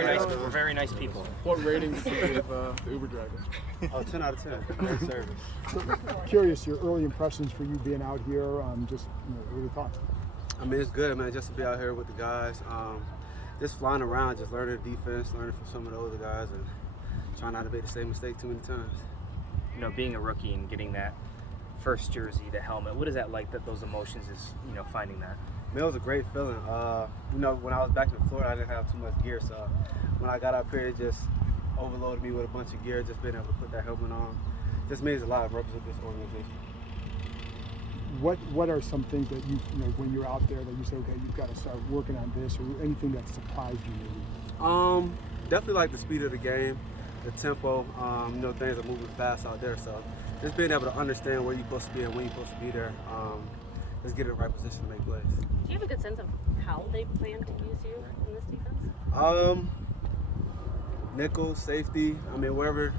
We're very nice people. What rating did you give the Uber driver? Oh, 10 out of 10. Great service. So, curious, your early impressions for you being out here, just early thoughts. I mean, it's good, man, just to be out here with the guys. Just flying around, just learning the defense, learning from some of the older guys, and trying not to make the same mistake too many times. You know, being a rookie and getting that first jersey, the helmet, what is that like, that those emotions is, finding that? Man, it was a great feeling. When I was back in Florida, I didn't have too much gear, so when I got up here, it just overloaded me with a bunch of gear. Just being able to put that helmet on just means a lot of represent this organization. What are some things that you when you're out there that you say, okay, you've got to start working on this, or anything that surprised you maybe? Definitely like the speed of the game, the tempo. Things are moving fast out there, so just being able to understand where you're supposed to be and when you're supposed to be there. Just get in the right position to make plays. Do you have a good sense of how they plan to use you in this defense? Nickel, safety. I mean, wherever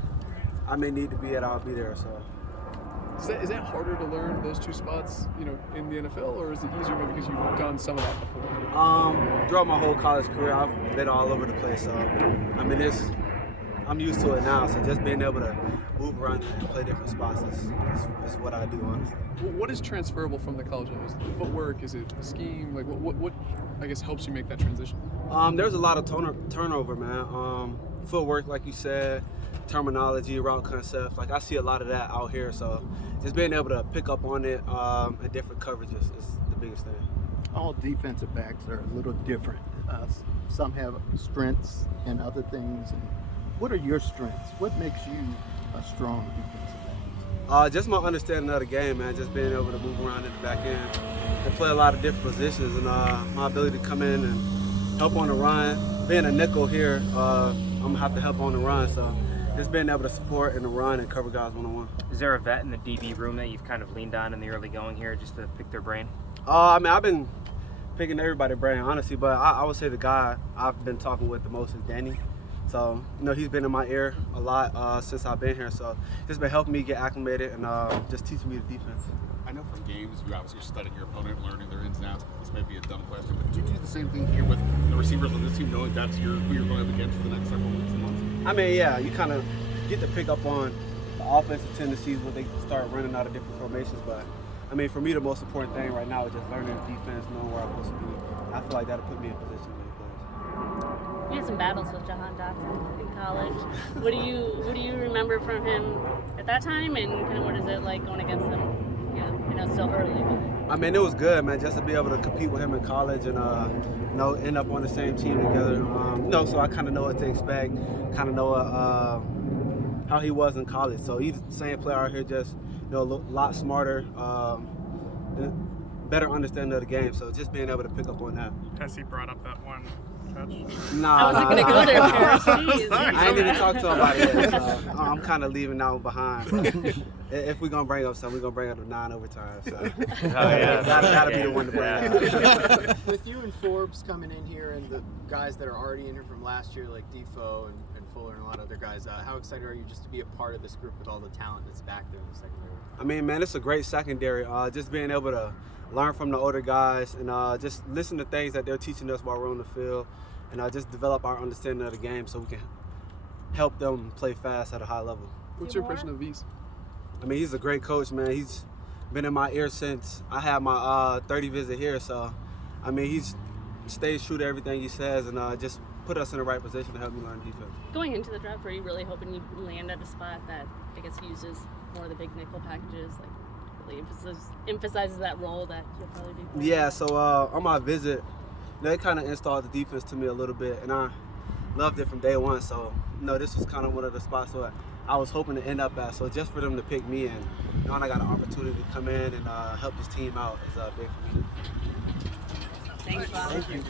I may need to be at, I'll be there. So. Is that harder to learn those two spots, in the NFL, or is it easier because you've done some of that before? Throughout my whole college career, I've been all over the place. So, I mean, I'm used to it now. So just being able to move around and play different spots is what I do, honestly. What is transferable from the college level? Is it the footwork? Is it the scheme? Like, what I guess helps you make that transition? There's a lot of turnover, man. Footwork, like you said, terminology, route concepts. Like, I see a lot of that out here. So just being able to pick up on it and different coverages is the biggest thing. All defensive backs are a little different. Some have strengths and other things. And what are your strengths? What makes you a strong defensive back? Just my understanding of the game, man. Just being able to move around in the back end and play a lot of different positions, and my ability to come in and help on the run. Being a nickel here, I'm gonna have to help on the run. So just being able to support in the run and cover guys one-on-one. Is there a vet in the DB room that you've kind of leaned on in the early going here just to pick their brain? I mean, I've been picking everybody's brain, honestly, but I would say the guy I've been talking with the most is Danny. So, he's been in my ear a lot since I've been here. So, just been helping me get acclimated and just teaching me the defense. I know from games, you obviously are studying your opponent, learning their ins and outs. This may be a dumb question, but do you do the same thing here with the receivers on this team, knowing that's who you're going up against for the next several weeks and months? I mean, yeah, you kind of get to pick up on the offensive tendencies when they start running out of different formations. But, I mean, for me, the most important thing right now is just learning the defense, knowing where I'm supposed to be. I feel like that'll put me in position to make plays. You had some battles with Jahan Dotson in college. What do you remember from him at that time, and kind of what is it like going against him? It's still early. But. I mean, it was good, man, just to be able to compete with him in college and end up on the same team together. So I kind of know what to expect, kind of know how he was in college. So he's the same player out here, just a lot smarter, better understanding of the game. So just being able to pick up on that. Has he brought up that one catch? Nah. I wasn't going to go there, Paris. Jeez. I ain't even talked to him about it yet. So I'm kind of leaving that one behind. But if we're going to bring up something, we're going to bring up the 9 overtime. So that'll be the one to bring up. With you and Forbes coming in here and the guys that are already in here from last year, like Defoe and Fuller and a lot of other guys, how excited are you just to be a part of this group with all the talent that's back there in the secondary? I mean, man, it's a great secondary. Just being able to learn from the older guys and just listen to things that they're teaching us while we're on the field, and just develop our understanding of the game so we can help them play fast at a high level. What's your impression of V's? I mean, he's a great coach, man. He's been in my ear since I had my 30 visit here. So, I mean, he's stays true to everything he says and just put us in the right position to help me learn defense. Going into the draft, were you really hoping you land at a spot that I guess uses more of the big nickel packages, like really emphasizes that role that you'll probably be playing? Yeah, so on my visit, they kind of installed the defense to me a little bit, and I loved it from day one. So, this was kind of one of the spots where I was hoping to end up at. So just for them to pick me and I got an opportunity to come in and help this team out is big for me. Thanks, Bob. Thank you.